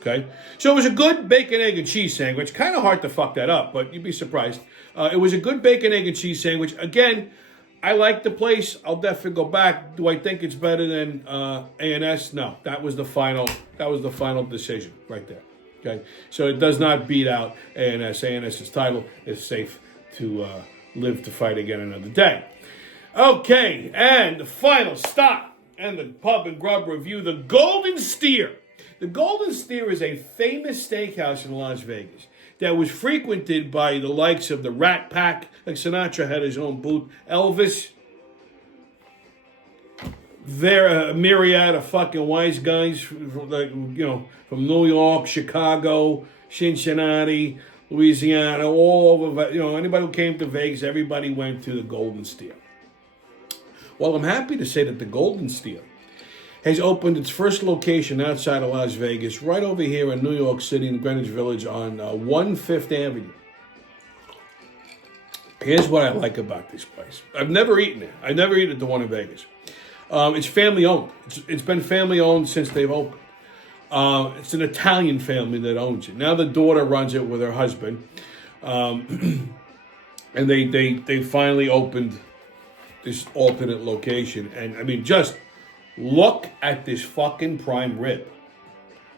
okay? So it was a good bacon, egg, and cheese sandwich. Kind of hard to fuck that up, but you'd be surprised. It was a good bacon, egg, and cheese sandwich. Again, I like the place. I'll definitely go back. Do I think it's better than A&S? No. That was the final decision right there. Okay? So it does not beat out A&S. A&S's title is safe to live to fight again another day. Okay, and the final stop and the pub and grub review, the Golden Steer. The Golden Steer is a famous steakhouse in Las Vegas that was frequented by the likes of the Rat Pack, like Sinatra had his own booth, Elvis. There a myriad of fucking wise guys from New York, Chicago, Cincinnati, Louisiana, all over. Anybody who came to Vegas, everybody went to the Golden Steer. Well, I'm happy to say that the Golden Steer has opened its first location outside of Las Vegas, right over here in New York City, in Greenwich Village, on 1/5th Avenue. Here's what I like about this place. I've never eaten there. I never eaten at the one in Vegas. It's family owned. It's been family owned since they've opened. It's an Italian family that owns it. Now the daughter runs it with her husband, and they finally opened this alternate location. And I mean, just look at this fucking prime rib.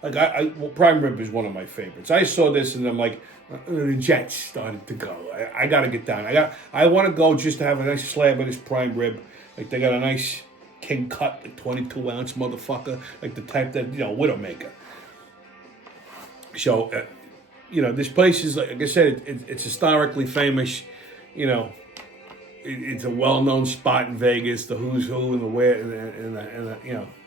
Like well, prime rib is one of my favorites. I saw this and I'm like, the Jets started to go. I got to get down. I want to go just to have a nice slab of this prime rib. Like they got a nice king cut, like 22-ounce motherfucker, like the type that Widowmaker. So, this place is like I said, it's historically famous. It's a well-known spot in Vegas. The who's who and the where and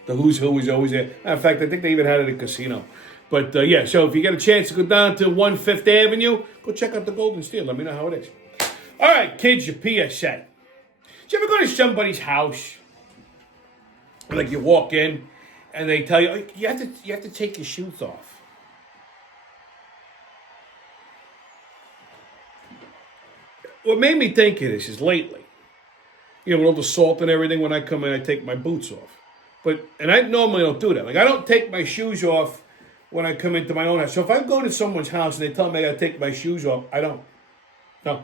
the who's who is always there. In fact, I think they even had it at a casino. But so if you get a chance to go down to 1/5th Avenue, go check out the Golden Steel. Let me know how it is. All right, kids, your PSA. Did you ever go to somebody's house? Like you walk in, and they tell you you have to take your shoes off. What made me think of this is lately, with all the salt and everything. When I come in, I take my boots off, and I normally don't do that. Like I don't take my shoes off when I come into my own house. So if I go to someone's house and they tell me I got to take my shoes off, I don't. No,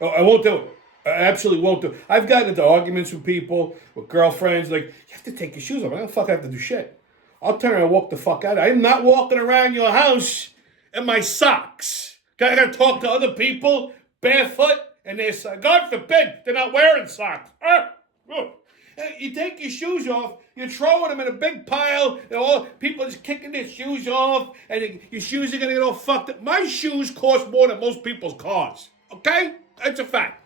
I won't do it. I absolutely won't do it. I've gotten into arguments with people, with girlfriends, like, you have to take your shoes off. I don't fucking have to do shit. I'll turn around and walk the fuck out. I'm not walking around your house in my socks. I got to talk to other people barefoot, and they're, God forbid, they're not wearing socks. You take your shoes off, you're throwing them in a big pile, and all people are just kicking their shoes off, and your shoes are going to get all fucked up. My shoes cost more than most people's cars. Okay? That's a fact.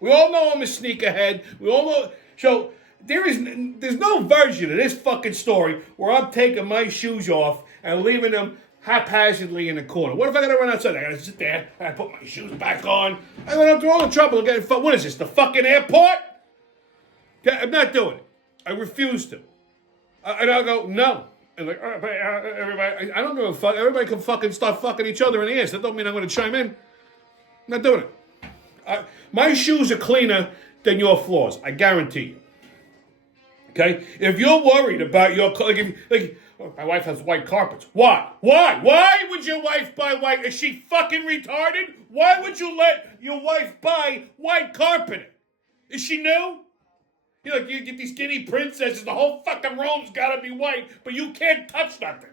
We all know I'm a sneakerhead. We all know. So there's no version of this fucking story where I'm taking my shoes off and leaving them haphazardly in the corner. What if I got to run outside? I got to sit there and I put my shoes back on. I'm going to through all the trouble of getting. What is this? The fucking airport? I'm not doing it. I refuse to. And I'll go no. And like everybody, I don't give a fuck. Everybody can fucking start fucking each other in the ass. That don't mean I'm going to chime in. I'm not doing it. My shoes are cleaner than your floors. I guarantee you. Okay? If you're worried about your... my wife has white carpets. Why? Why would your wife buy white? Is she fucking retarded? Why would you let your wife buy white carpeting? Is she new? You get these skinny princesses, the whole fucking room's gotta be white, but you can't touch nothing.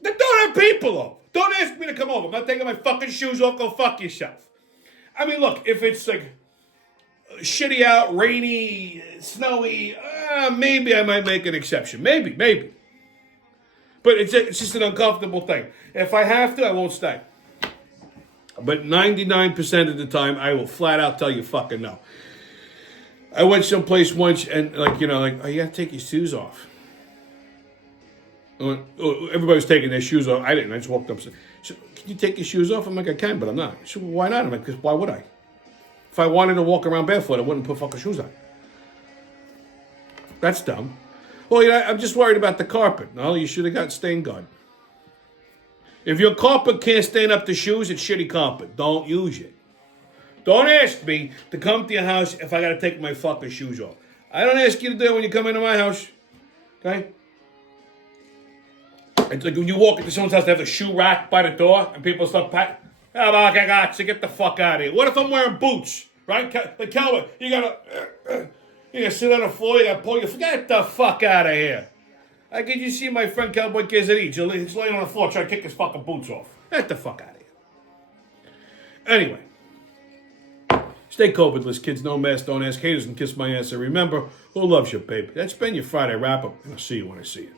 Then don't have people over. Don't ask me to come over. I'm not taking my fucking shoes off. Go fuck yourself. I mean, look, if it's like shitty out, rainy, snowy, maybe I might make an exception. Maybe. But it's just an uncomfortable thing. If I have to, I won't stay. But 99% of the time, I will flat out tell you fucking no. I went someplace once and oh, you gotta take your shoes off. Everybody was taking their shoes off. I didn't. I just walked up and said, so, can you take your shoes off? I'm like, I can, but I'm not. So why not? I'm like, because why would I? If I wanted to walk around barefoot, I wouldn't put fucking shoes on. That's dumb. Well, I'm just worried about the carpet. No, you should have got stain guard. If your carpet can't stain up the shoes, it's shitty carpet. Don't use it. Don't ask me to come to your house if I got to take my fucking shoes off. I don't ask you to do it when you come into my house. Okay? It's like when you walk into someone's house, they have a shoe rack by the door, and people start packing. So get the fuck out of here. What if I'm wearing boots, right? Like Calvin, you gotta sit on the floor, you gotta pull your. Get the fuck out of here. Like, did you see my friend Cowboy Quesadilla? He's laying on the floor trying to kick his fucking boots off. Get the fuck out of here. Anyway, stay COVIDless, kids. No mask, don't ask haters, and kiss my ass. And remember, who loves you, baby? That's been your Friday wrap up, and I'll see you when I see you.